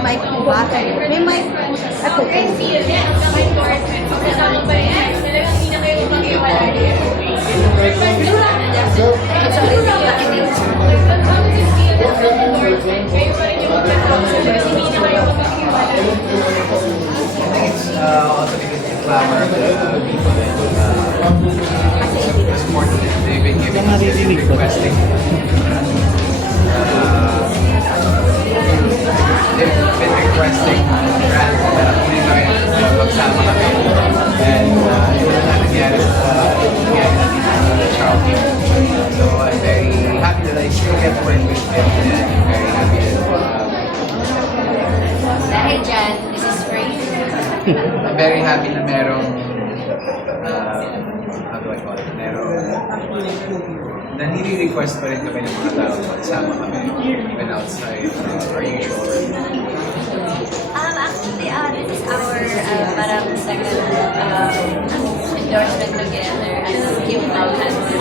mic po ba? May mic. Ako po. Also because the clamor of the people that supported it, they've been giving us requesting. They've been requesting brands na kunin kami, magsama kami. And yun na nangyari sa Charles Team. So I'm very happy that I still get to work with them and I'm very happy that Dahil dyan, this is for you. I'm very happy na merong how do I call it? Na nire-request pa rin kami ng mga tao magsama kami even outside our usual work. Actually, this is our parang second endorsement together as Kim Pao Hansen.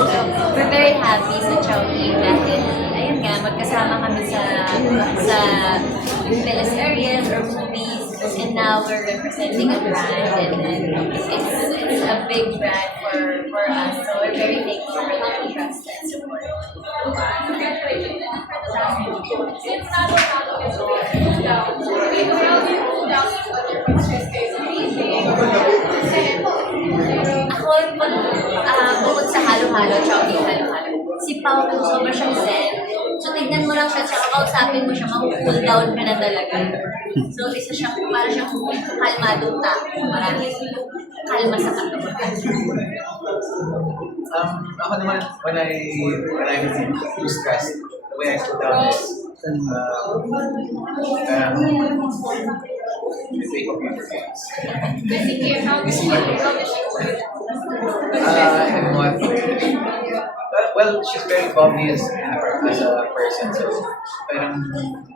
We're very happy sa Chowking dahil, ayun nga, magkasama kami sa Phyllis areas or movies, and now we're representing a brand, and it's a big brand for us, so we're very thankful for the trust and support. Ako, bukod sa halo-halo, Chowking halo-halo, si Pao kung sobrang siyang zen. So, tignan mo lang siya, tsaka kausapin mo siya, mag-cool down ka na talaga. So, isa siyang, para siyang kalmadong tao. Maraming kalma sa katawan. Ako naman, when I'm too stressed, the way I slow down is I play computer games. And what? Well, she's very bubbly as a person, so parang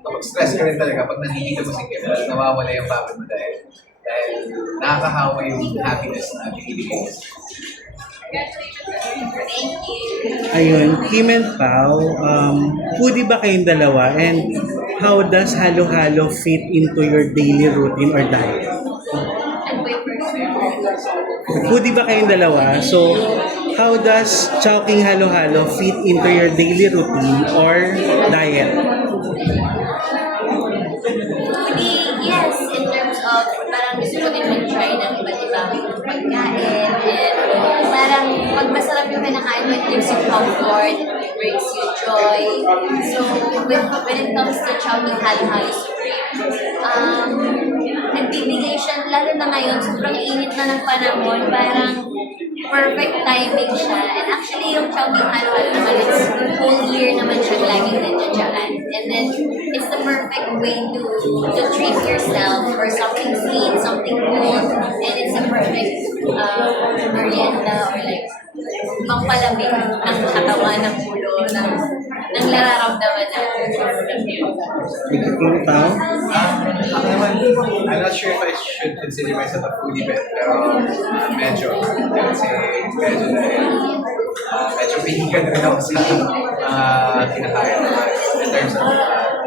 kapag stress ka rin talaga, pag nandito mo si Kim, nawawala yung pagod mo dahil nakakahawa yung happiness na binibigay niya. Ayun, Kim and Pao, foodie ba kayong dalawa? And how does halo-halo fit into your daily routine or diet? Foodie ba kayong dalawa? So, how does Chowking halo-halo fit into your daily routine or diet? Foodie, yes, in terms of parang gusto ko din mag-try ng iba't ibang pagkain, and parang pag masarap yung kinakain mo, it gives you comfort, it brings you joy. So, when it comes to Chowking halo-halo supreme, nagbibigay siya, lalo na ngayon, sobrang init na ng panahon, parang perfect timing siya. And actually, yung Chowking halo-halo naman, it's whole year naman siya laging nandiyan. And then, it's the perfect way to treat yourself for something sweet, something cold, and it's a perfect merienda or like pangpalamig ng katawan, ng ulo, ng nararamdaman natin. Kim Pao? Ako naman, I'm not sure if I should consider myself a foodie, pero medyo, kasi medyo bihigan rin ako sa kinakain in terms of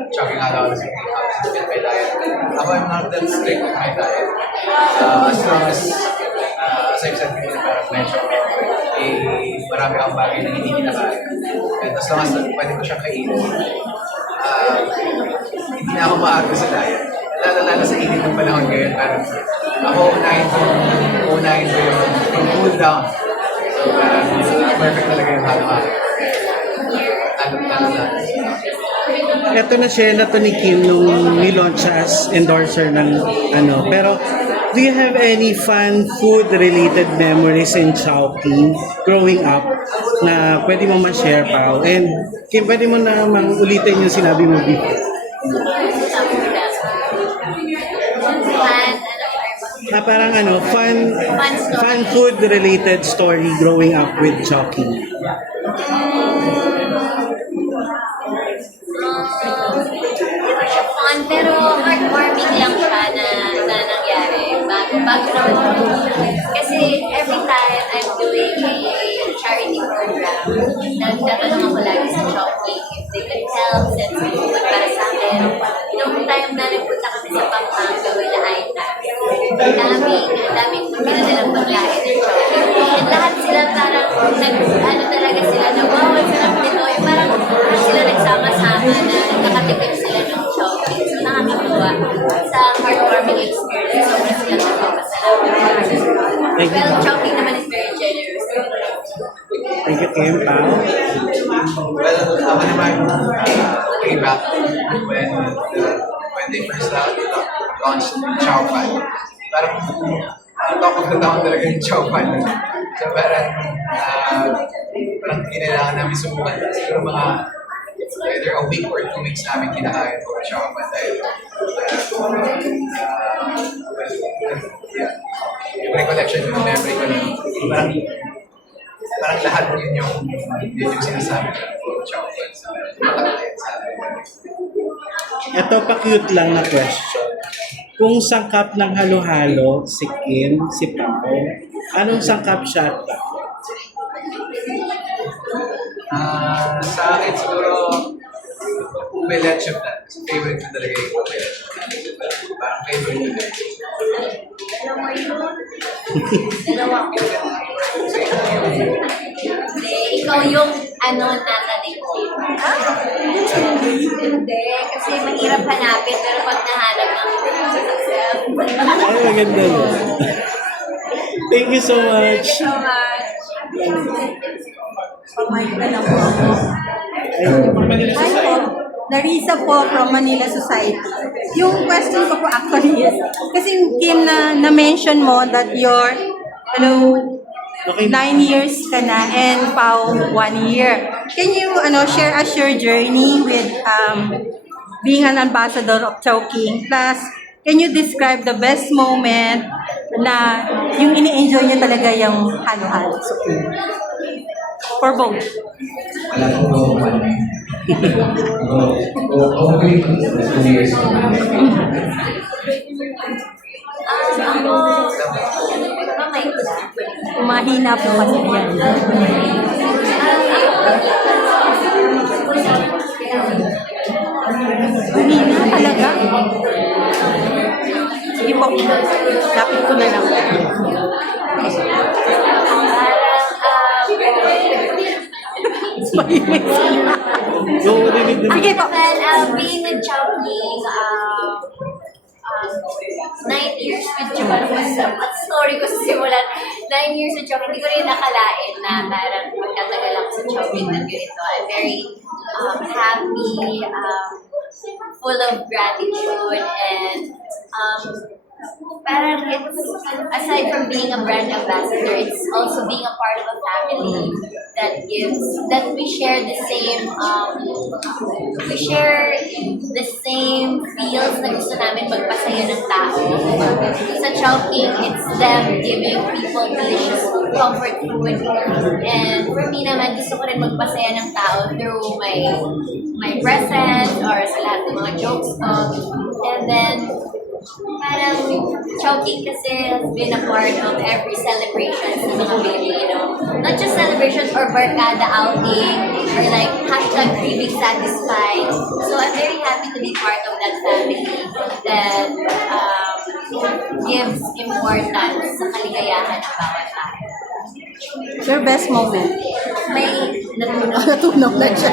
Chowking halo-halo sa greenhouse and my diet. Ako, I'm not that strict with my diet. As long as I've said before, parang medyo marami akong bagay na hindi kinakain. And as long as pwede ko siyang kainin, hindi na ako maaga sa diet. Lalo sa init ng panahon ngayon, parang ako unahin ko yung cool down. So, perfect talaga yung halo-halo. Lalo. Ito na-share na to ni Kim nung nilaunch siya as endorser ng ano. Pero, do you have any fun food-related memories in Chowking growing up na pwede mo ma-share, Pao? And Kim, pwede mo na ulitin yung sinabi mo before. Parang ano, fun food-related story growing up with Chowking. Fun, pero heartwarming lang siya na nangyari bago naman. Kasi every time I'm doing a charity program, nagtatanong ako lagi sa Chowking if they could help, send food para sa akin. Nung time na nagpunta kami daming pinadalang pagkain ng Chowking. And lahat sila parang, ano talaga sila na, wow, ang sarap nito. Yung parang sila nagsama-sama na nakatikim sila ng Chowking. So nakakatuwa sa heartwarming experience. Sobrang sila nagpapasalamat. Well, Chowking naman is very generous. Thank you, Kim. Pao? Well, ako naman, way back when they first launched Chow Fan, parang talk of the town talaga yung Chow Fan. So parang kinailangan namin subukan. Siguro mga either a week or 2 weeks namin kinakain po Chow Fan dahil yung recollection, yung memory ko na parang lahat yun yung sinasabi ko Chow Fan sa Ito pa cute lang na question. Kung sangkap ng halo-halo si Kim, si Pao, anong sangkap siya? Sa akin siguro ube leche flan. Favorite ko talaga yung ube leche flan. Parang favorite ko din. Dalawa ko. Hindi, ikaw yung natanik ko. Hindi, kasi mahirap hanapin, pero pag nahanap ng success. Ay, maganda yun. Thank you so much. Thank you so much. Hi po, Larissa po from Manila Society. Yung question ko po actually is, kasi Kim na-mention mo that you're, 9 years ka na and Pao 1 year. Can you share us your journey with being an ambassador of Chowking? Plus, can you describe the best moment na yung ini-enjoy niyo talaga yung halo-halo? For both. Mahina po kasi yan. Mahina talaga. Sige po, lapit ko na lang. Go, rinig na. Sige po. Well, being with Chowking, 9 years with Chowking was a story ko sa simulan. 9 years with Chowking, hindi ko rin nakalain na parang magtatagal ako sa Chowking na ganito. I'm very happy, full of gratitude, and parang it's, aside from being a brand ambassador, it's also being a part of a family that we share the same feels na gusto namin magpasaya ng tao. Sa Chowking, it's them giving people delicious food, comfort food. And for me naman, gusto ko rin magpasaya ng tao through my presence or sa lahat ng mga jokes ko. And then, parang Chowking kasi has been a part of every celebration ng mga Pilipino. Not just celebrations or barkada outing or like hashtag craving satisfied. So I'm very happy to be part of that family that gives importance sa kaligayahan ng bawat tao. Your best moment. May Natunog na siya.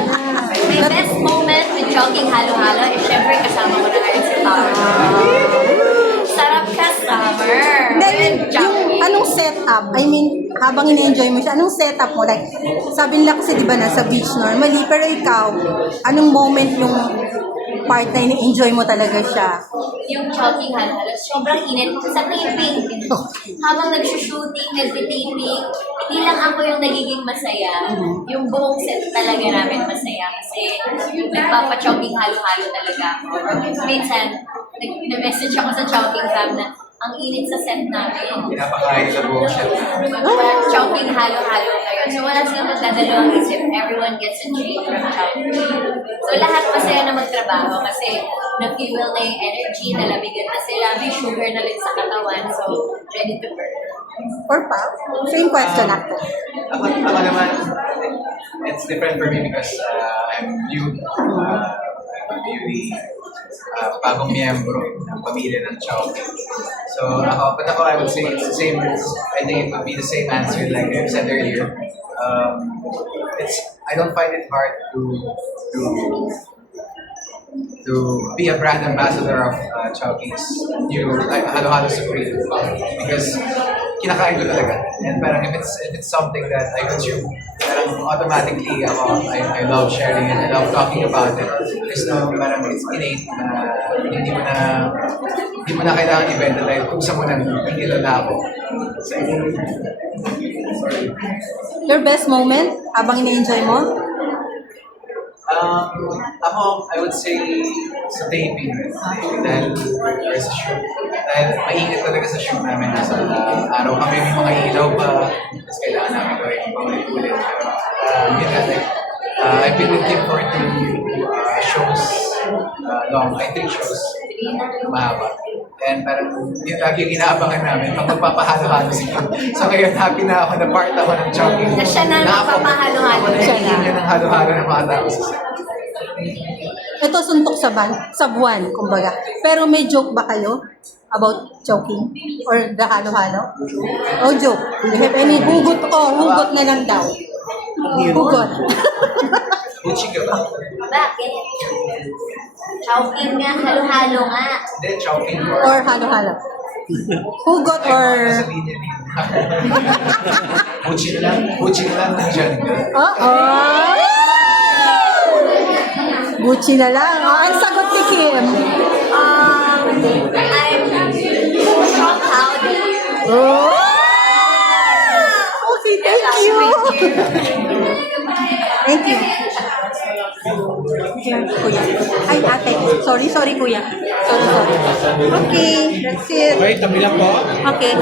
my best moment with Chowking Halo-Halo is syempre kasama ko na ngayon si Pao. Sarap ka, Summer. Then, yung anong setup? I mean, habang in-enjoy mo siya, anong setup mo? Like, sabi nila kasi di ba nasa beach normally, pero ikaw, anong moment yung part na in-enjoy mo talaga siya? Yung Chowking Halo-Halo, sobrang init. Sa taping, habang nag-shooting, nag-taping, hindi lang ako yung nagiging masaya. Yung buong set talaga namin masaya. Kasi nagpapa-Chowking Halo-Halo talaga ako. Minsan, nag-message ako sa Chowking fam na ang init sa set namin. Pinapakain sa buong chef. Chowking halo-halo kayo. So wala silang magdadalawang isip. Everyone gets a treat from Chowking. So lahat masaya na magtrabaho kasi na-fuel na yung energy, nalabigan na sila, may sugar na rin sa katawan. So ready to burn. Or pa? Same question ako. Ako naman, it's different for me because I'm new. I'm a newly bagong miyembro ng pamilya ng Chowking. But ako, I would say it's the same. I think it would be the same answer like I've said earlier. I don't find it hard to be a brand ambassador of Chowking's new Halo-Halo Supreme because kinakain ko talaga. And parang if it's something that I consume, parang automatically I love sharing it, I love talking about it. Because parang it's innate na hindi mo na kailangan ibenta dahil kung saan mo nang kilala ako. So, Your best moment habang ini-enjoy mo? Ako, I would say sa taping. Dahil or sa shoot. Dahil mainit talaga sa shoot namin. Nasa araw kami, may mga ilaw pa. Tapos kailangan namin gawin yung paulit-ulit. Yun nga, like, I've been with him for 2 shows. I think shows. Mahaba. And parang yung lagi yung inaabangan namin pag magpapahalo-halo siya. So ngayon, happy na ako na part ako ng Chowking. Na siya na nagpapahalo-halo. Ako na yung ng halo-halo ng mga tao sa set. Ito suntok sa buwan, kumbaga. Pero may joke ba kayo about choking or the halo-halo? O joke? Do you have any hugot hugot na lang daw? Hugot. Gucci ka ba? Bakit? Chowking nga, halo-halo nga. Hindi, Chowking Or halo-halo? Hugot or... Gucci na lang nandiyan. Oo. Gucci na lang. Ang sagot ni Kim. I'm strong powder. Oh! Okay, thank you. Thank you. Kuya. Ay, ate. Sorry, kuya. Sorry. Okay, that's it. Okay, tabi lang po. Okay.